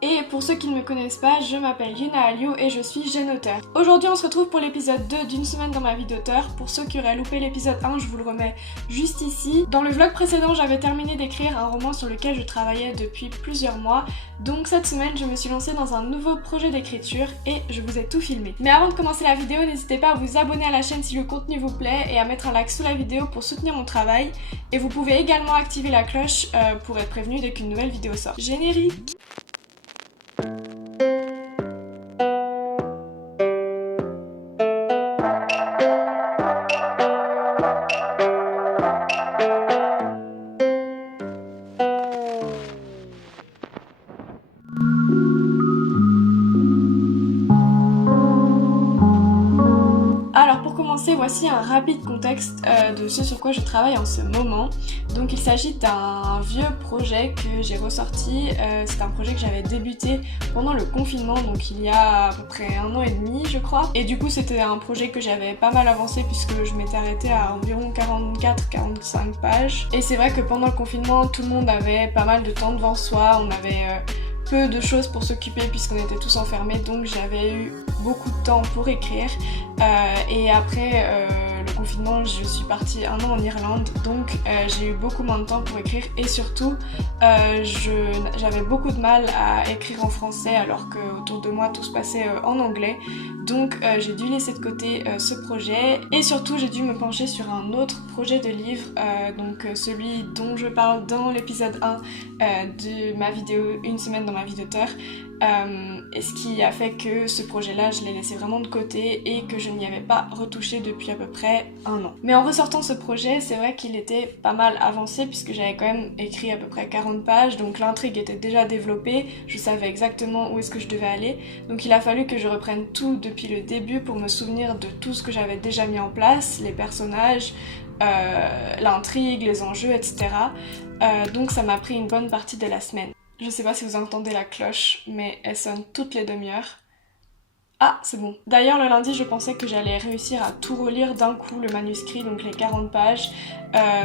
Et pour ceux qui ne me connaissent pas, je m'appelle Yuna Aliou et je suis jeune auteur. Aujourd'hui on se retrouve pour l'épisode 2 d'une semaine dans ma vie d'auteur. Pour ceux qui auraient loupé l'épisode 1, je vous le remets juste ici. Dans le vlog précédent, j'avais terminé d'écrire un roman sur lequel je travaillais depuis plusieurs mois. Donc cette semaine, je me suis lancée dans un nouveau projet d'écriture et je vous ai tout filmé. Mais avant de commencer la vidéo, n'hésitez pas à vous abonner à la chaîne si le contenu vous plaît et à mettre un like sous la vidéo pour soutenir mon travail. Et vous pouvez également activer la cloche pour être prévenu dès qu'une nouvelle vidéo sort. Générique! Alors pour commencer, voici un rapide contexte de ce sur quoi je travaille en ce moment. Donc il s'agit d'un vieux projet que j'ai ressorti, c'est un projet que j'avais débuté pendant le confinement, donc il y a à peu près 1 an et demi je crois. Et du coup c'était un projet que j'avais pas mal avancé puisque je m'étais arrêtée à environ 44-45 pages. Et c'est vrai que pendant le confinement tout le monde avait pas mal de temps devant soi, on avait peu de choses pour s'occuper puisqu'on était tous enfermés, donc j'avais eu beaucoup de temps pour écrire. Et après le confinement, je suis partie 1 an en Irlande, donc j'ai eu beaucoup moins de temps pour écrire et surtout j'avais beaucoup de mal à écrire en français alors que autour de moi tout se passait en anglais. Donc j'ai dû laisser de côté ce projet et surtout j'ai dû me pencher sur un autre projet de livre, donc celui dont je parle dans l'épisode 1 de ma vidéo Une semaine dans ma vie d'auteur. Et ce qui a fait que ce projet-là, je l'ai laissé vraiment de côté et que je n'y avais pas retouché depuis à peu près 1 an. Mais en ressortant ce projet, c'est vrai qu'il était pas mal avancé puisque j'avais quand même écrit à peu près 40 pages, donc l'intrigue était déjà développée, je savais exactement où est-ce que je devais aller. Donc il a fallu que je reprenne tout depuis le début pour me souvenir de tout ce que j'avais déjà mis en place, les personnages, l'intrigue, les enjeux, etc. Donc ça m'a pris une bonne partie de la semaine. Je sais pas si vous entendez la cloche, mais elle sonne toutes les demi-heures. Ah, c'est bon. D'ailleurs, le lundi, je pensais que j'allais réussir à tout relire d'un coup, le manuscrit, donc les 40 pages,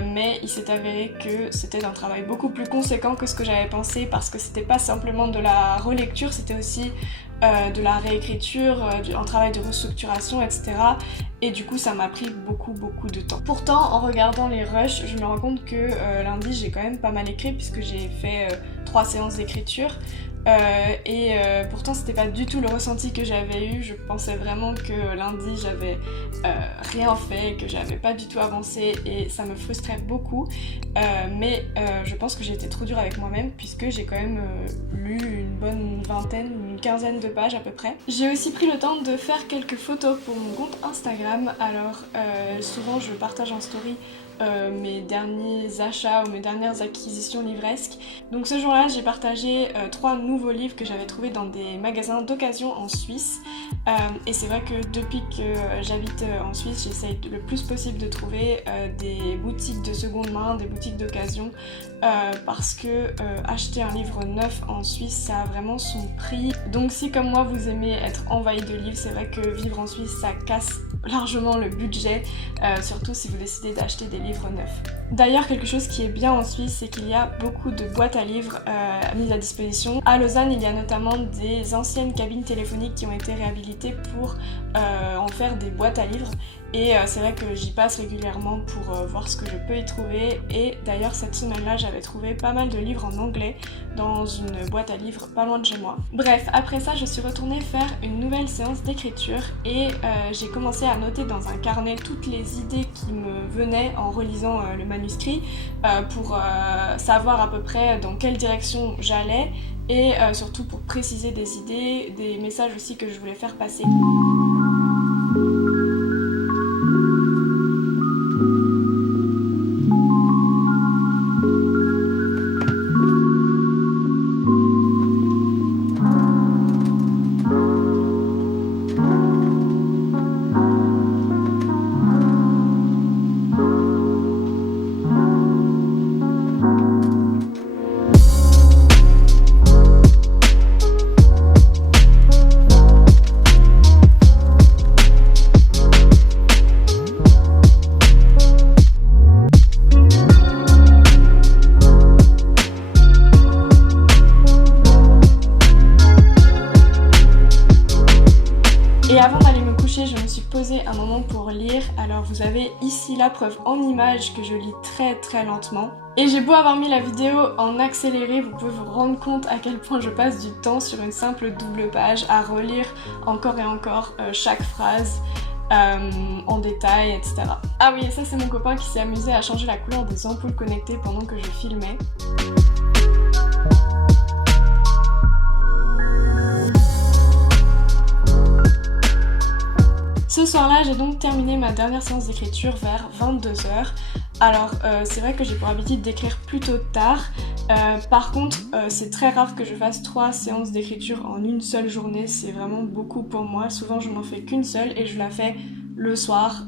mais il s'est avéré que c'était un travail beaucoup plus conséquent que ce que j'avais pensé, parce que c'était pas simplement de la relecture, c'était aussi de la réécriture, un travail de restructuration, etc. Et du coup, ça m'a pris beaucoup de temps. Pourtant, en regardant les rushs, je me rends compte que lundi, j'ai quand même pas mal écrit, puisque j'ai fait 3 séances d'écriture. Pourtant c'était pas du tout le ressenti que j'avais eu. Je pensais vraiment que lundi j'avais rien fait, que j'avais pas du tout avancé et ça me frustrait beaucoup, mais je pense que j'ai été trop dure avec moi-même puisque j'ai quand même lu une bonne une quinzaine de pages à peu près. J'ai aussi pris le temps de faire quelques photos pour mon compte Instagram. Alors souvent je partage en story mes derniers achats ou mes dernières acquisitions livresques. Donc ce jour-là, j'ai partagé 3 nouveaux livres que j'avais trouvés dans des magasins d'occasion en Suisse. Et c'est vrai que depuis que j'habite en Suisse, j'essaye le plus possible de trouver des boutiques de seconde main, des boutiques d'occasion, parce que acheter un livre neuf en Suisse, ça a vraiment son prix. Donc si comme moi vous aimez être envahi de livres, c'est vrai que vivre en Suisse, ça casse largement le budget, surtout si vous décidez d'acheter des livres neufs. D'ailleurs, quelque chose qui est bien en Suisse, c'est qu'il y a beaucoup de boîtes à livres mises à disposition. À Lausanne, il y a notamment des anciennes cabines téléphoniques qui ont été réhabilitées pour en faire des boîtes à livres. Et c'est vrai que j'y passe régulièrement pour voir ce que je peux y trouver. Et d'ailleurs, cette semaine-là, j'avais trouvé pas mal de livres en anglais dans une boîte à livres pas loin de chez moi. Bref, après ça, je suis retournée faire une nouvelle séance d'écriture et j'ai commencé à noter dans un carnet toutes les idées qui me venaient en relisant le manuscrit pour savoir à peu près dans quelle direction j'allais et surtout pour préciser des idées, des messages aussi que je voulais faire passer. je me suis posée un moment pour lire. Alors vous avez ici la preuve en image que je lis très lentement. Et j'ai beau avoir mis la vidéo en accéléré, vous pouvez vous rendre compte à quel point je passe du temps sur une simple double page à relire encore et encore chaque phrase en détail, etc. Ah oui, et ça c'est mon copain qui s'est amusé à changer la couleur des ampoules connectées pendant que je filmais. Ce soir-là, j'ai donc terminé ma dernière séance d'écriture vers 22h. Alors, c'est vrai que j'ai pour habitude d'écrire plutôt tard. Par contre, c'est très rare que je fasse 3 séances d'écriture en une seule journée. C'est vraiment beaucoup pour moi. Souvent, je n'en fais qu'une seule et je la fais le soir,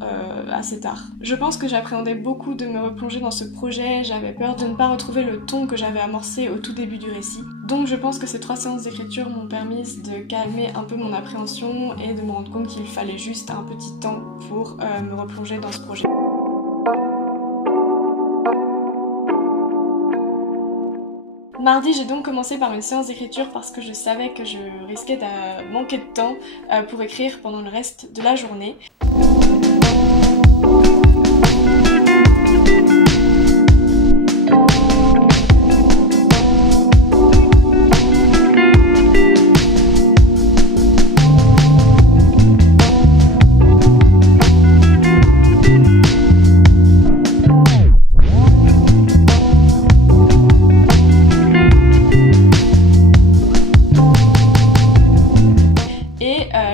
assez tard. Je pense que j'appréhendais beaucoup de me replonger dans ce projet, j'avais peur de ne pas retrouver le ton que j'avais amorcé au tout début du récit. Donc je pense que ces 3 séances d'écriture m'ont permis de calmer un peu mon appréhension et de me rendre compte qu'il fallait juste un petit temps pour me replonger dans ce projet. Mardi, j'ai donc commencé par une séance d'écriture parce que je savais que je risquais de manquer de temps pour écrire pendant le reste de la journée.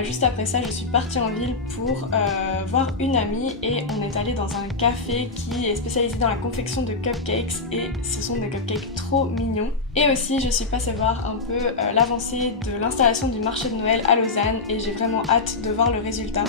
Juste après ça, je suis partie en ville pour voir une amie et on est allé dans un café qui est spécialisé dans la confection de cupcakes et ce sont des cupcakes trop mignons. Et aussi, je suis passée voir un peu l'avancée de l'installation du marché de Noël à Lausanne et j'ai vraiment hâte de voir le résultat.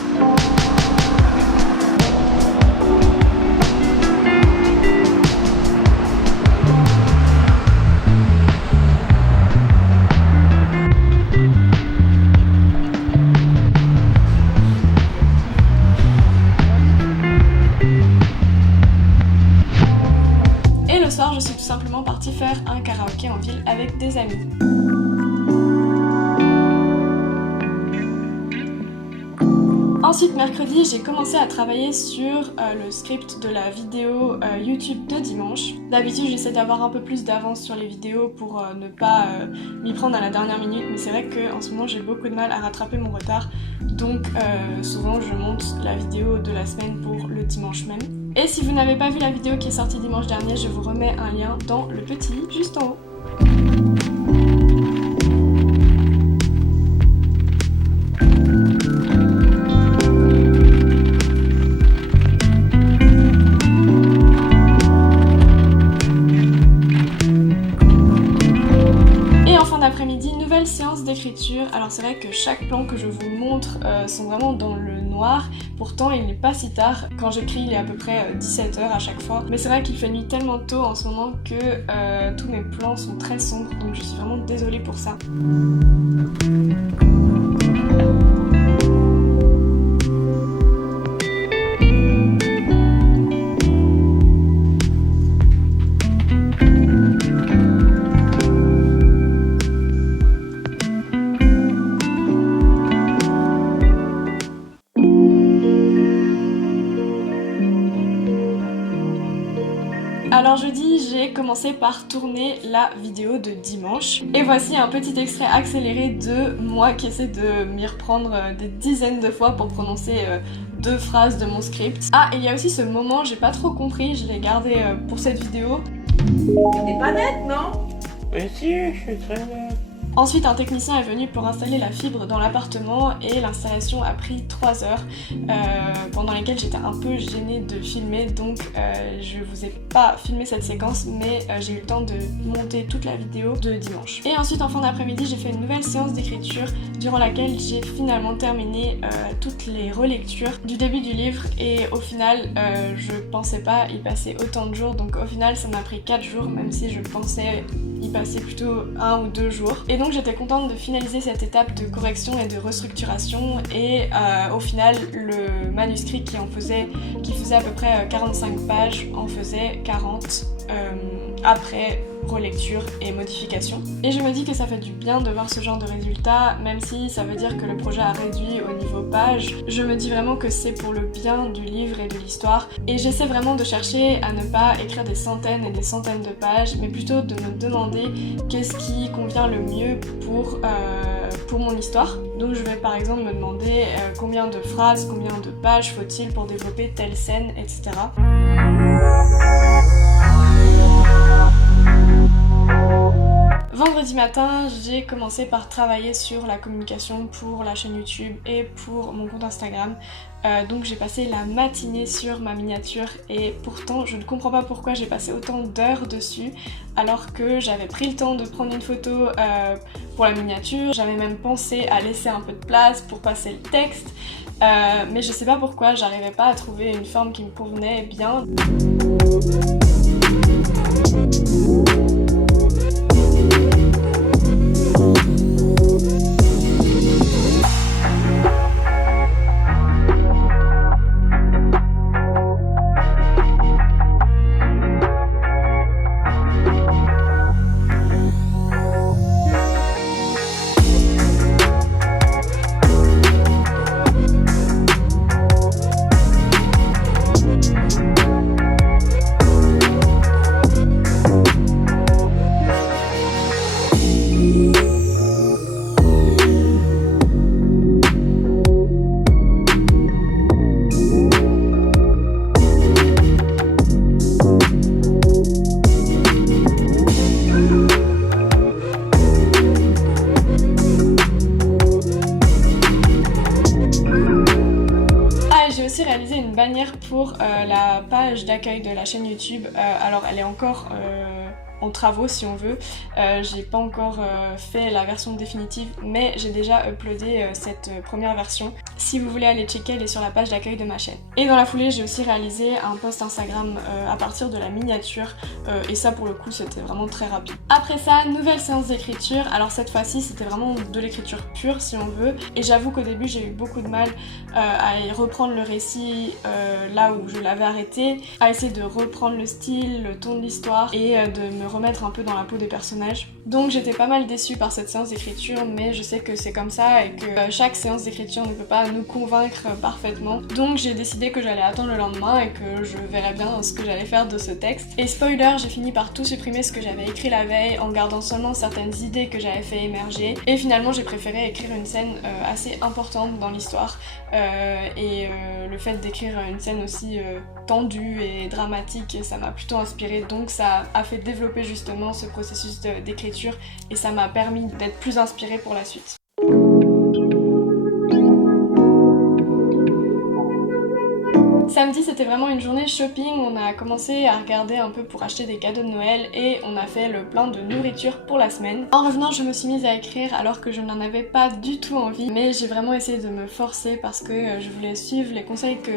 Je suis tout simplement partie faire un karaoké en ville avec des amis. Ensuite, mercredi, j'ai commencé à travailler sur le script de la vidéo YouTube de dimanche. D'habitude, j'essaie d'avoir un peu plus d'avance sur les vidéos pour ne pas m'y prendre à la dernière minute, mais c'est vrai qu'en ce moment, j'ai beaucoup de mal à rattraper mon retard. Donc, souvent, je monte la vidéo de la semaine pour le dimanche même. Et si vous n'avez pas vu la vidéo qui est sortie dimanche dernier, je vous remets un lien dans le petit juste en haut. Et en fin d'après-midi, nouvelle séance d'écriture. Alors c'est vrai que chaque plan que je vous montre sont vraiment dans le noir. Pourtant il n'est pas si tard, quand j'écris il est à peu près 17h à chaque fois. Mais c'est vrai qu'il fait nuit tellement tôt en ce moment que tous mes plans sont très sombres, donc je suis vraiment désolée pour ça. Alors jeudi, j'ai commencé par tourner la vidéo de dimanche. Et voici un petit extrait accéléré de moi qui essaie de m'y reprendre des dizaines de fois pour prononcer 2 phrases de mon script. Ah, et il y a aussi ce moment, j'ai pas trop compris, je l'ai gardé pour cette vidéo. T'es pas nette, non? Mais si, je suis très nette. Ensuite, un technicien est venu pour installer la fibre dans l'appartement et l'installation a pris 3 heures pendant lesquelles j'étais un peu gênée de filmer, donc je vous ai pas filmé cette séquence mais j'ai eu le temps de monter toute la vidéo de dimanche. Et ensuite en fin d'après-midi j'ai fait une nouvelle séance d'écriture durant laquelle j'ai finalement terminé toutes les relectures du début du livre et au final je pensais pas y passer autant de jours, donc au final ça m'a pris 4 jours même si je pensais y passer plutôt 1 ou 2 jours. Et donc j'étais contente de finaliser cette étape de correction et de restructuration et au final le manuscrit qui faisait à peu près 45 pages en faisait 40 après relecture et modification. Et je me dis que ça fait du bien de voir ce genre de résultats, même si ça veut dire que le projet a réduit au niveau page. Je me dis vraiment que c'est pour le bien du livre et de l'histoire, et j'essaie vraiment de chercher à ne pas écrire des centaines et des centaines de pages, mais plutôt de me demander qu'est-ce qui convient le mieux pour mon histoire. Donc je vais par exemple me demander combien de phrases, combien de pages faut-il pour développer telle scène, etc. Vendredi matin, j'ai commencé par travailler sur la communication pour la chaîne YouTube et pour mon compte Instagram. Donc j'ai passé la matinée sur ma miniature et pourtant je ne comprends pas pourquoi j'ai passé autant d'heures dessus alors que j'avais pris le temps de prendre une photo pour la miniature. J'avais même pensé à laisser un peu de place pour passer le texte, mais je sais pas pourquoi j'arrivais pas à trouver une forme qui me convenait bien. Réaliser une bannière pour la page d'accueil de la chaîne YouTube. Alors elle est encore en travaux si on veut, j'ai pas encore fait la version définitive, mais j'ai déjà uploadé cette première version. Si vous voulez aller checker, elle est sur la page d'accueil de ma chaîne. Et dans la foulée, j'ai aussi réalisé un post Instagram à partir de la miniature, et ça pour le coup c'était vraiment très rapide. Après ça, nouvelle séance d'écriture. Alors cette fois-ci c'était vraiment de l'écriture pure si on veut, et j'avoue qu'au début j'ai eu beaucoup de mal à y reprendre le récit là où je l'avais arrêté, à essayer de reprendre le style, le ton de l'histoire et de me remettre un peu dans la peau des personnages. Donc j'étais pas mal déçue par cette séance d'écriture, mais je sais que c'est comme ça et que chaque séance d'écriture ne peut pas nous convaincre parfaitement. Donc j'ai décidé que j'allais attendre le lendemain et que je verrais bien ce que j'allais faire de ce texte. Et spoiler, j'ai fini par tout supprimer ce que j'avais écrit la veille en gardant seulement certaines idées que j'avais fait émerger. Et finalement j'ai préféré écrire une scène assez importante dans l'histoire, et le fait d'écrire une scène aussi tendue et dramatique, ça m'a plutôt inspirée, donc ça a fait développer justement ce processus d'écriture et ça m'a permis d'être plus inspirée pour la suite. Samedi, c'était vraiment une journée shopping. On a commencé à regarder un peu pour acheter des cadeaux de Noël et on a fait le plein de nourriture pour la semaine. En revenant, je me suis mise à écrire alors que je n'en avais pas du tout envie, mais j'ai vraiment essayé de me forcer parce que je voulais suivre les conseils que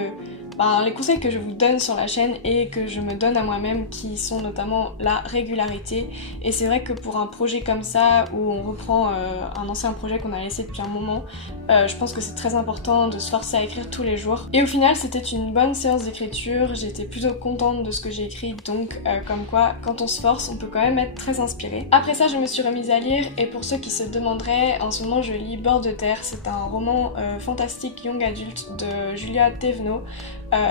je vous donne sur la chaîne et que je me donne à moi-même, qui sont notamment la régularité. Et c'est vrai que pour un projet comme ça où on reprend un ancien projet qu'on a laissé depuis un moment, je pense que c'est très important de se forcer à écrire tous les jours. Et au final c'était une bonne séance d'écriture, j'étais plutôt contente de ce que j'ai écrit, donc comme quoi quand on se force on peut quand même être très inspiré. Après ça je me suis remise à lire, et pour ceux qui se demanderaient, en ce moment je lis Bord de terre. C'est un roman fantastique young adulte de Julia Thévenot,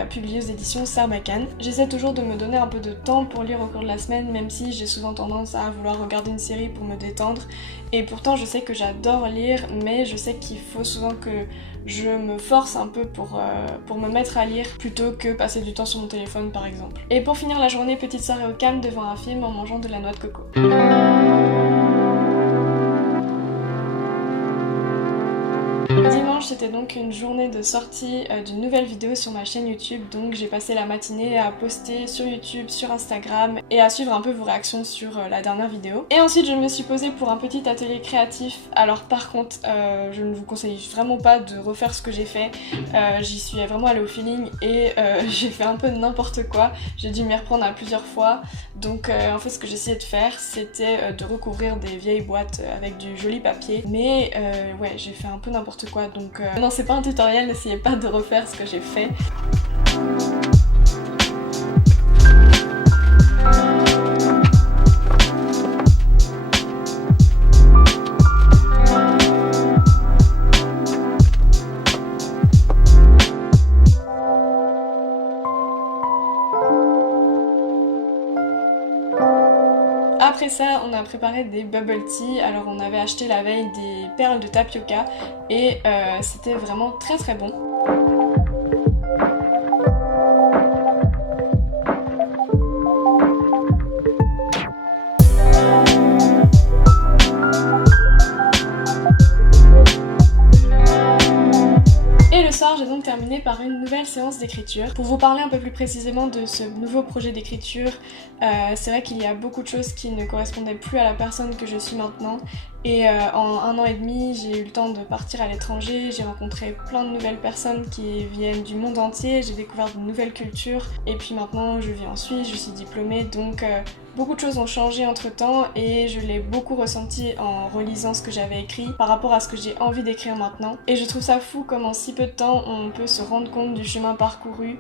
publié aux éditions Sarbacane. J'essaie toujours de me donner un peu de temps pour lire au cours de la semaine, même si j'ai souvent tendance à vouloir regarder une série pour me détendre, et pourtant je sais que j'adore lire, mais je sais qu'il faut souvent que je me force un peu pour me mettre à lire plutôt que passer du temps sur mon téléphone par exemple. Et pour finir la journée, petite soirée au calme devant un film en mangeant de la noix de coco. Dimanche, c'était donc une journée de sortie d'une nouvelle vidéo sur ma chaîne YouTube, donc j'ai passé la matinée à poster sur YouTube, sur Instagram et à suivre un peu vos réactions sur la dernière vidéo. Et ensuite je me suis posée pour un petit atelier créatif. Alors par contre, je ne vous conseille vraiment pas de refaire ce que j'ai fait, j'y suis vraiment allée au feeling et j'ai fait un peu n'importe quoi, j'ai dû m'y reprendre à plusieurs fois. Donc en fait ce que j'essayais de faire c'était de recouvrir des vieilles boîtes avec du joli papier, mais ouais, j'ai fait un peu n'importe quoi, donc non, c'est pas un tutoriel, n'essayez pas de refaire ce que j'ai fait. Après ça, on a préparé des bubble tea. Alors on avait acheté la veille des perles de tapioca et c'était vraiment très très bon. J'ai donc terminé par une nouvelle séance d'écriture. Pour vous parler un peu plus précisément de ce nouveau projet d'écriture, c'est vrai qu'il y a beaucoup de choses qui ne correspondaient plus à la personne que je suis maintenant. Et en 1 an et demi, j'ai eu le temps de partir à l'étranger, j'ai rencontré plein de nouvelles personnes qui viennent du monde entier, j'ai découvert de nouvelles cultures. Et puis maintenant, je vis en Suisse, je suis diplômée, donc beaucoup de choses ont changé entre temps et je l'ai beaucoup ressenti en relisant ce que j'avais écrit par rapport à ce que j'ai envie d'écrire maintenant. Et je trouve ça fou comme en si peu de temps on peut se rendre compte du chemin parcouru,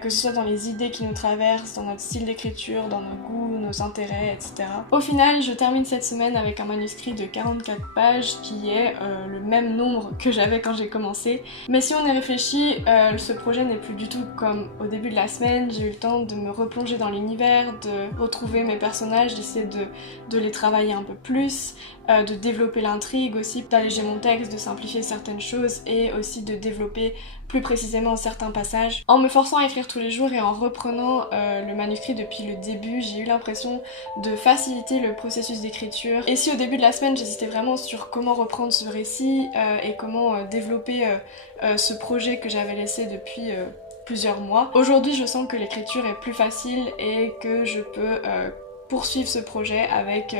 que ce soit dans les idées qui nous traversent, dans notre style d'écriture, dans nos goûts, nos intérêts, etc. Au final, je termine cette semaine avec un manuscrit de 44 pages qui est le même nombre que j'avais quand j'ai commencé. Mais si on y réfléchit, ce projet n'est plus du tout comme au début de la semaine. J'ai eu le temps de me replonger dans l'univers, de retrouver mes personnages, d'essayer de les travailler un peu plus, de développer l'intrigue aussi, d'alléger mon texte, de simplifier certaines choses et aussi de développer plus précisément certains passages. En me forçant à écrire tous les jours et en reprenant le manuscrit depuis le début, j'ai eu l'impression de faciliter le processus d'écriture. Et si au début de la semaine j'hésitais vraiment sur comment reprendre ce récit et comment développer ce projet que j'avais laissé depuis plusieurs mois, aujourd'hui je sens que l'écriture est plus facile et que je peux poursuivre ce projet avec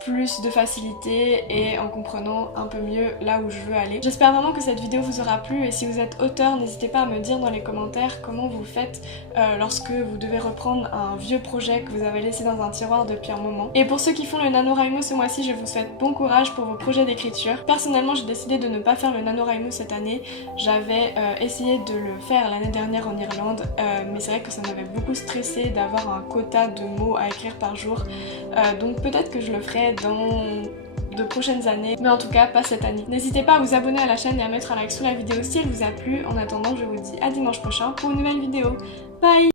plus de facilité et en comprenant un peu mieux là où je veux aller. J'espère vraiment que cette vidéo vous aura plu et si vous êtes auteur, n'hésitez pas à me dire dans les commentaires comment vous faites lorsque vous devez reprendre un vieux projet que vous avez laissé dans un tiroir depuis un moment. Et pour ceux qui font le NaNoWriMo ce mois-ci, je vous souhaite bon courage pour vos projets d'écriture. Personnellement, j'ai décidé de ne pas faire le NaNoWriMo cette année. J'avais essayé de le faire l'année dernière en Irlande, mais c'est vrai que ça m'avait beaucoup stressé d'avoir un quota de mots à écrire par jour. Donc peut-être que je le ferai dans de prochaines années, mais en tout cas pas cette année. N'hésitez pas à vous abonner à la chaîne et à mettre un like sous la vidéo si elle vous a plu. En attendant, je vous dis à dimanche prochain pour une nouvelle vidéo. Bye!